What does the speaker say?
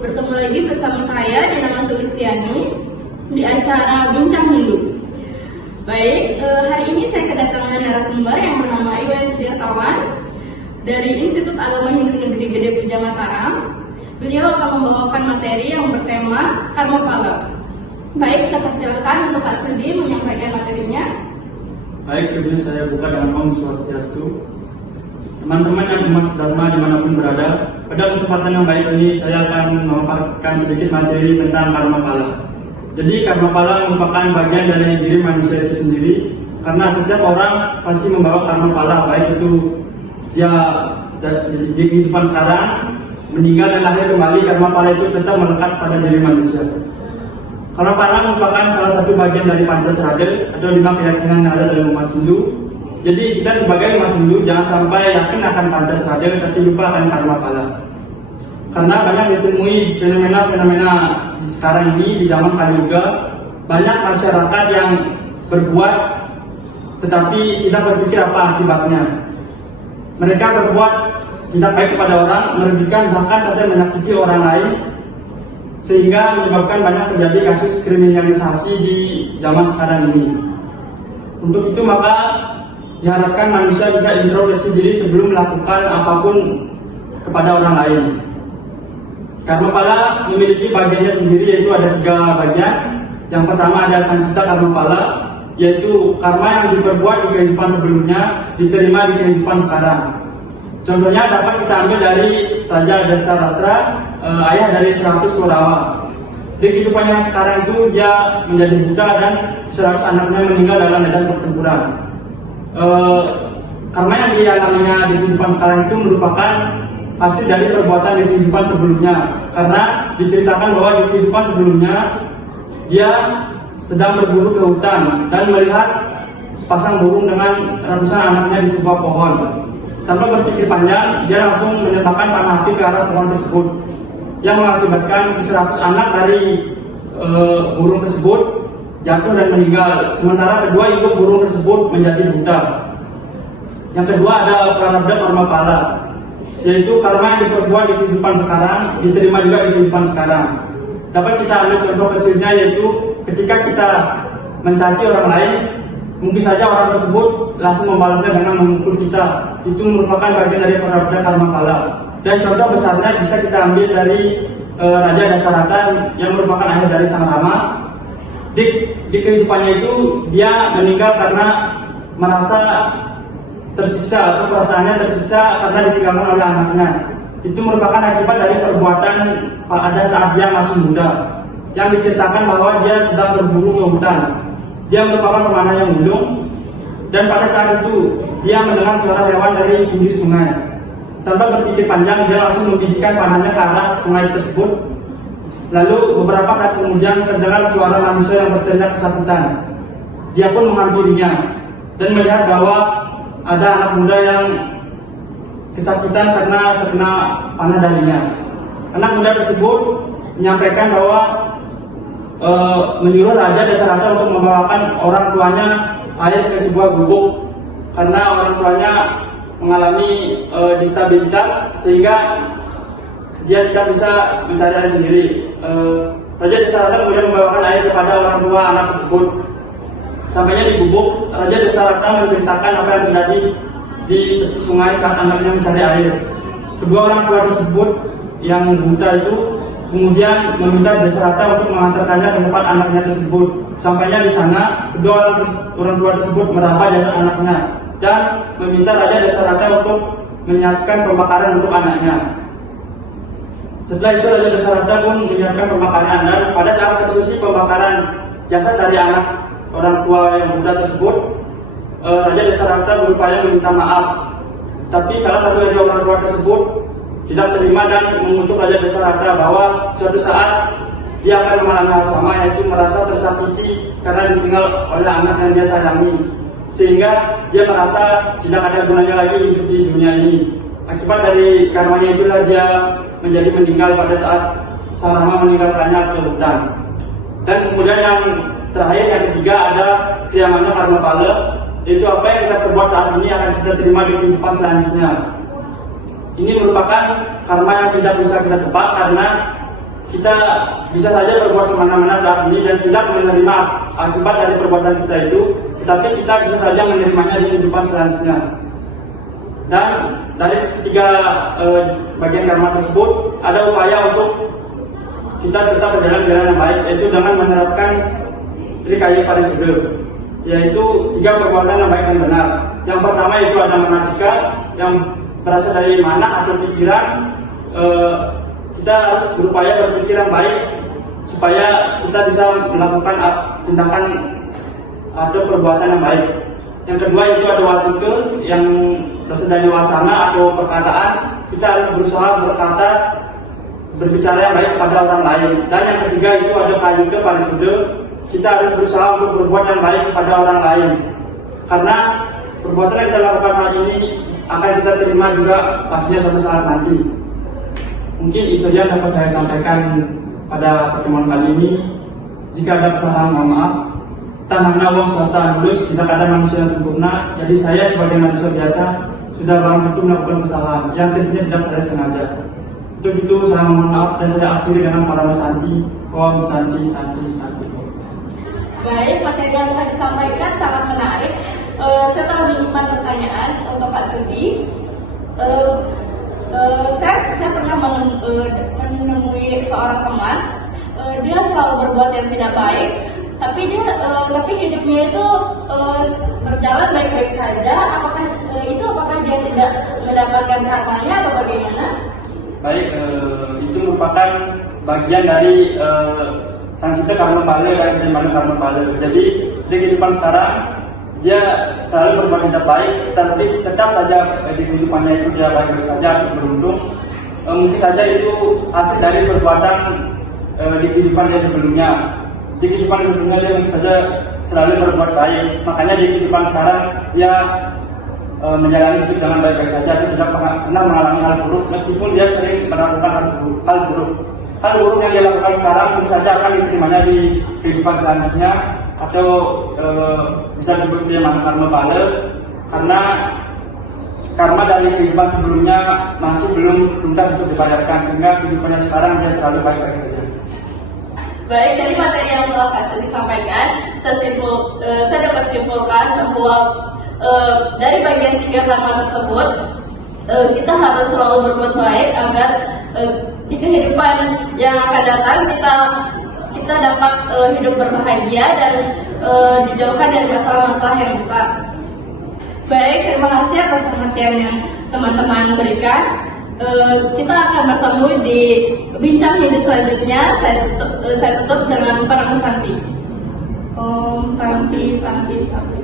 bertemu lagi bersama saya Dinama Sulistiani di acara Bincang Hindu. Baik, hari ini saya kedatangan narasumber yang bernama Iwan Sudirtawan dari Institut Agama Hindu Negeri Gede Puja Mataram. Beliau akan membawakan materi yang bertema Karma Pala. Baik, saya persilahkan untuk Kak Sudi menyampaikan materinya. Baik, sebelum saya buka dengan Om Swastiastu. Teman-teman yang umat sedharma dimanapun berada, pada kesempatan yang baik ini saya akan memaparkan sedikit materi tentang karma pala. Jadi karma pala merupakan bagian dari diri manusia itu sendiri, karena setiap orang pasti membawa karma pala, baik itu dia di kehidupan sekarang, meninggal dan lahir kembali, karma pala itu tetap melekat pada diri manusia. Karma pala merupakan salah satu bagian dari Pancasrada atau 5 keyakinan yang ada dalam umat Hindu. Jadi kita sebagai umat Hindu jangan sampai yakin akan Pancasrada tapi lupa akan karma pala. Karena banyak ditemui fenomena-fenomena di sekarang ini, di zaman Kaliuga, banyak masyarakat yang berbuat tetapi tidak berpikir apa akibatnya. Mereka berbuat tidak baik kepada orang, merugikan bahkan sampai menyakiti orang lain, sehingga menyebabkan banyak terjadi kasus kriminalisasi di zaman sekarang ini. Untuk itu maka diharapkan manusia bisa introspeksi diri sebelum melakukan apapun kepada orang lain. Karma pala memiliki bagiannya sendiri, yaitu ada 3 bagian. Yang pertama ada sancita karma pala, yaitu karma yang diperbuat di kehidupan sebelumnya diterima di kehidupan sekarang. Contohnya dapat kita ambil dari Raja Dastarastra, ayah dari 100 Korawa. Di kehidupan yang sekarang itu dia menjadi buta dan 100 anaknya meninggal dalam medan pertempuran. Karena yang dialaminya di kehidupan sekarang itu merupakan hasil dari perbuatan di kehidupan sebelumnya. Karena diceritakan bahwa di kehidupan sebelumnya dia sedang berburu ke hutan dan melihat sepasang burung dengan ratusan anaknya di sebuah pohon. Tanpa berpikir panjang, dia langsung menembakkan panah api ke arah pohon tersebut, yang mengakibatkan 100 anak dari burung tersebut jatuh dan meninggal, sementara kedua induk burung tersebut menjadi buta. Yang kedua ada prarabdha karma pala, yaitu karma yang diperbuat di kehidupan sekarang diterima juga di kehidupan sekarang. Dapat kita ambil contoh kecilnya, yaitu ketika kita mencaci orang lain, mungkin saja orang tersebut langsung membalasnya dengan memukul kita. Itu merupakan bagian dari prarabdha karma pala. Dan contoh besarnya bisa kita ambil dari Raja Dasarata yang merupakan ayah dari Sang Rama. Di kehidupannya itu dia meninggal karena merasa tersiksa atau perasaannya tersiksa karena ditinggalkan oleh anaknya. Itu merupakan akibat dari perbuatan pada saat dia masih muda, yang diceritakan bahwa dia sedang berburu ke hutan. Dia merupakan pemanah yang ulung, dan pada saat itu dia mendengar suara hewan dari pinggir sungai. Tanpa berpikir panjang, dia langsung membidikkan panahnya ke arah sungai tersebut. Lalu beberapa saat kemudian terdengar suara manusia yang berteriak kesakitan. Dia pun menghampirinya dan melihat bahwa ada anak muda yang kesakitan karena terkena panah darinya. Anak muda tersebut menyampaikan bahwa menyuruh Raja Dasarata untuk membawakan orang tuanya air ke sebuah gubuk, karena orang tuanya mengalami disabilitas sehingga dia tidak bisa mencari air sendiri. Raja Dasarata kemudian membawakan air kepada orang tua anak tersebut. Sampainya di gubuk, Raja Dasarata menceritakan apa yang terjadi di tepi sungai saat anaknya mencari air. Kedua orang tua tersebut yang buta itu kemudian meminta Dasarata untuk mengantarkannya ke tempat anaknya tersebut. Sampainya di sana, kedua orang tua tersebut meraba jasad anaknya dan meminta Raja Dasarata untuk menyiapkan pembakaran untuk anaknya. Setelah itu Raja Dasarata pun menyiapkan pembakaran, dan pada saat prosesi pembakaran jasad dari anak orang tua yang buta tersebut, Raja Dasarata berupaya meminta maaf. Tapi salah satu dari orang tua tersebut tidak terima dan mengutuk Raja Dasarata bahwa suatu saat dia akan mengalami hal sama, yaitu merasa tersakiti karena ditinggal oleh anak yang dia sayangi, sehingga dia merasa tidak ada gunanya lagi hidup di dunia ini. Akibat dari karmanya itulah dia menjadi meninggal pada saat Sang Rama meninggalkannya ke hutan. Dan kemudian yang terakhir, yang ketiga, ada kriyamana karma pala, yaitu apa yang kita perbuat saat ini akan kita terima di kehidupan selanjutnya. Ini merupakan karma yang tidak bisa kita tebak karena kita bisa saja berbuat semena-mena saat ini dan tidak menerima akibat dari perbuatan kita itu, tetapi kita bisa saja menerimanya di kehidupan selanjutnya. Dan dari ketiga bagian karma tersebut, ada upaya untuk kita tetap berjalan-jalan yang baik, yaitu dengan menerapkan Trikaya Parisuddha, yaitu 3 perbuatan yang baik dan benar. Yang pertama itu ada manacika, yang berasal dari mana atau pikiran. Kita harus berupaya berpikir yang baik supaya kita bisa melakukan tindakan atau perbuatan yang baik. Yang kedua itu ada wacika, yang berasal dari wacana atau perkataan. Kita harus berusaha berbicara yang baik kepada orang lain. Dan yang ketiga itu ada kayika parisuddha, kita harus berusaha untuk berbuat yang baik kepada orang lain, karena perbuatan yang kita lakukan hari ini akan kita terima juga pastinya suatu saat nanti. Mungkin itu saja yang dapat saya sampaikan pada pertemuan kali ini. Jika ada kesalahan, mohon maaf. Tanahna wong swasta lulus, tidak ada manusia yang sempurna. Jadi saya sebagai manusia biasa sudah barang tentu melakukan kesalahan yang tentunya tidak saya sengaja. Untuk itu saya mohon maaf dan saya akhiri dengan para santi. Om santi santi santi. Baik, materi yang telah disampaikan sangat menarik. Saya telah menyimpan pertanyaan untuk Pak Sudi. Saya pernah menemui seorang teman. Dia selalu berbuat yang tidak baik, tapi hidupnya itu berjalan baik-baik saja. Apakah dia tidak mendapatkan karmanya atau bagaimana? Baik, itu merupakan bagian dari Sancita Karma Pala dan Mana Karma Pala. Jadi di kehidupan sekarang dia selalu berbuat tidak baik, tapi tetap saja di kehidupannya itu dia baik-baik saja, beruntung. Mungkin saja itu hasil dari perbuatan di kehidupan dia sebelumnya. Di kehidupan sebelumnya dia mungkin saja selalu berbuat baik, makanya di kehidupan sekarang dia menjalani hidup dengan baik-baik saja, dia tidak pernah mengalami hal buruk, meskipun dia sering melakukan hal buruk. Hal buruk yang dia lakukan sekarang tentu saja akan diterimanya di kehidupan selanjutnya, atau bisa disebut dia Mana Karma Pala, karena karma dari kehidupan sebelumnya masih belum tuntas untuk dibayarkan, sehingga kehidupannya sekarang dia selalu baik-baik saja. Baik, dari materi yang telah Kak Sudi sampaikan, saya dapat simpulkan bahwa dari bagian 3 karma tersebut, kita harus selalu berbuat baik agar di kehidupan yang akan datang kita dapat hidup berbahagia dan dijauhkan dari masalah-masalah yang besar. Baik, terima kasih atas perhatian yang teman-teman berikan. Kita akan bertemu di bincang Hindu selanjutnya. Saya tutup dengan Parang Santi. Om Santi Santi Santi.